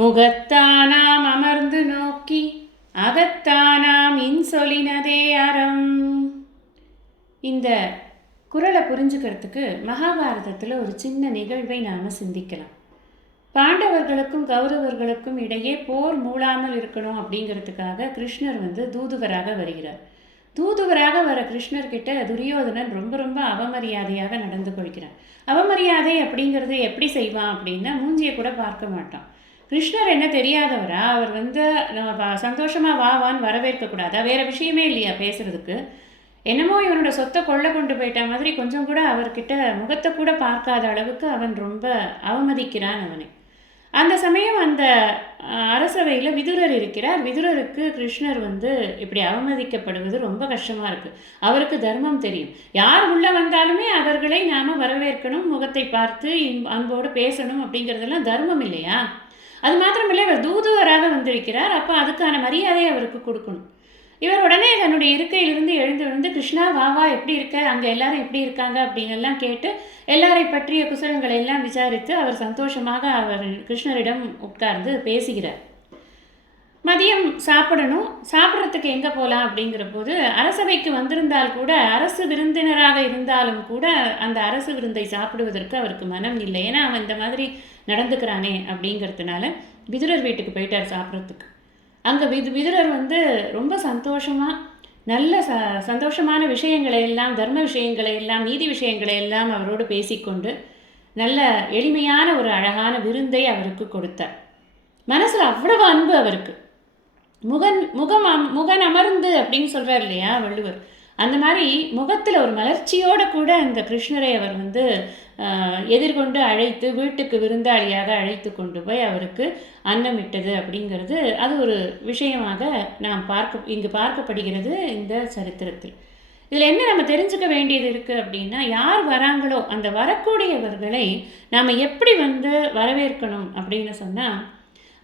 முகத்தானாம் அமர்ந்து நோக்கி அகத்தானாம் இன்சொலினதே அறம். இந்த குறளை புரிஞ்சுக்கிறதுக்கு மகாபாரதத்தில் ஒரு சின்ன நிகழ்வை நாம் சிந்திக்கலாம். பாண்டவர்களுக்கும் கௌரவர்களுக்கும் இடையே போர் மூளாமல் இருக்கணும் அப்படிங்கிறதுக்காக கிருஷ்ணர் தூதுவராக வருகிறார். தூதுவராக வர கிருஷ்ணர்கிட்ட துரியோதனன் ரொம்ப ரொம்ப அவமரியாதையாக நடந்து கொள்கிறான். அவமரியாதை அப்படிங்கிறது எப்படி செய்வான் அப்படின்னா, மூஞ்சியை கூட பார்க்க மாட்டான். கிருஷ்ணர் என்ன தெரியாதவரா? அவர் சந்தோஷமாக வான்னு வரவேற்கக்கூடாதா? வேறு விஷயமே இல்லையா பேசுகிறதுக்கு? என்னமோ இவனோட சொத்தை கொள்ள கொண்டு போயிட்ட மாதிரி கொஞ்சம் கூட அவர்கிட்ட முகத்தை கூட பார்க்காத அளவுக்கு அவன் ரொம்ப அவமதிக்கிறான் அவனை. அந்த சமயம் அந்த அரசவையில் விதுரர் இருக்கிறார். விதுரருக்கு கிருஷ்ணர் இப்படி அவமதிக்கப்படுவது ரொம்ப கஷ்டமாக இருக்குது. அவருக்கு தர்மம் தெரியும். யார் உள்ளே வந்தாலுமே அவர்களை நாம் வரவேற்கணும், முகத்தை பார்த்து அன்போடு பேசணும் அப்படிங்கிறதெல்லாம் தர்மம் இல்லையா? அது மாத்திரமில்லை, இவர் தூதுவராக வந்திருக்கிறார். அப்போ அதுக்கான மரியாதையை அவருக்கு கொடுக்கணும். இவர் உடனே தன்னுடைய இருக்கையிலிருந்து எழுந்து கிருஷ்ணா வா எப்படி இருக்க, அங்கே எல்லாரும் எப்படி இருக்காங்க அப்படின்னு எல்லாம் கேட்டு எல்லாரை பற்றிய குசலங்களை எல்லாம் விசாரித்து அவர் சந்தோஷமாக அவர் கிருஷ்ணரிடம் உட்கார்ந்து பேசுகிறார். மதியம் சாப்பிட்றதுக்கு எங்கே போகலாம் அப்படிங்கிற போது, அரசவைக்கு வந்திருந்தால் கூட, அரசு விருந்தினராக இருந்தாலும் கூட அந்த அரசு விருந்தை சாப்பிடுவதற்கு அவருக்கு மனம் இல்லை. ஏன்னா அவன் இந்த மாதிரி நடந்துக்கிறானே அப்படிங்கிறதுனால விதுரர் வீட்டுக்கு போயிட்டார் சாப்பிட்றதுக்கு. அங்கே விதுரர் ரொம்ப சந்தோஷமாக நல்ல சந்தோஷமான விஷயங்களை எல்லாம், தர்ம விஷயங்களை எல்லாம், நீதி விஷயங்களை எல்லாம் அவரோடு பேசிக்கொண்டு நல்ல எளிமையான ஒரு அழகான விருந்தை அவருக்கு கொடுத்தார். மனசில் அவ்வளவு அன்பு அவருக்கு. முகன் அமர்ந்து அப்படின்னு சொல்கிறார் இல்லையா வள்ளுவர், அந்த மாதிரி முகத்தில் ஒரு மலர்ச்சியோடு கூட அந்த கிருஷ்ணரை அவர் எதிர்கொண்டு அழைத்து வீட்டுக்கு விருந்தாளியாக அழைத்து கொண்டு போய் அவருக்கு அன்னமிட்டது அப்படிங்கிறது அது ஒரு விஷயமாக நாம் இங்கு பார்க்கப்படுகிறது இந்த சரித்திரத்தில். இதில் என்ன நம்ம தெரிஞ்சுக்க வேண்டியது இருக்குது அப்படின்னா, யார் வராங்களோ அந்த வரக்கூடியவர்களை நாம் எப்படி வரவேற்கணும் அப்படின்னு சொன்னால்,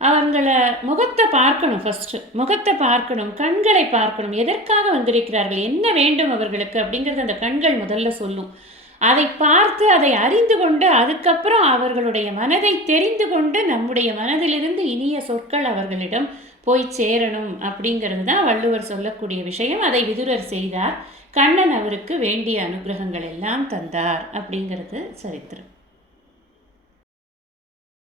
அவங்களை முகத்தை பார்க்கணும். ஃபஸ்ட்டு முகத்தை பார்க்கணும், கண்களை பார்க்கணும். எதற்காக வந்திருக்கிறார்கள், என்ன வேண்டும் அவர்களுக்கு அப்படிங்கிறது அந்த கண்கள் முதல்ல சொல்லும். அதை பார்த்து அதை அறிந்து கொண்டு அதுக்கப்புறம் அவர்களுடைய மனதை தெரிந்து கொண்டு நம்முடைய மனதிலிருந்து இனிய சொற்கள் அவர்களிடம் போய் சேரணும் அப்படிங்கிறது தான் வள்ளுவர் சொல்லக்கூடிய விஷயம். அதை விதுரர் செய்தார். கண்ணன் அவருக்கு வேண்டிய அனுகிரகங்கள் எல்லாம் தந்தார் அப்படிங்கிறது சரித்திரம்.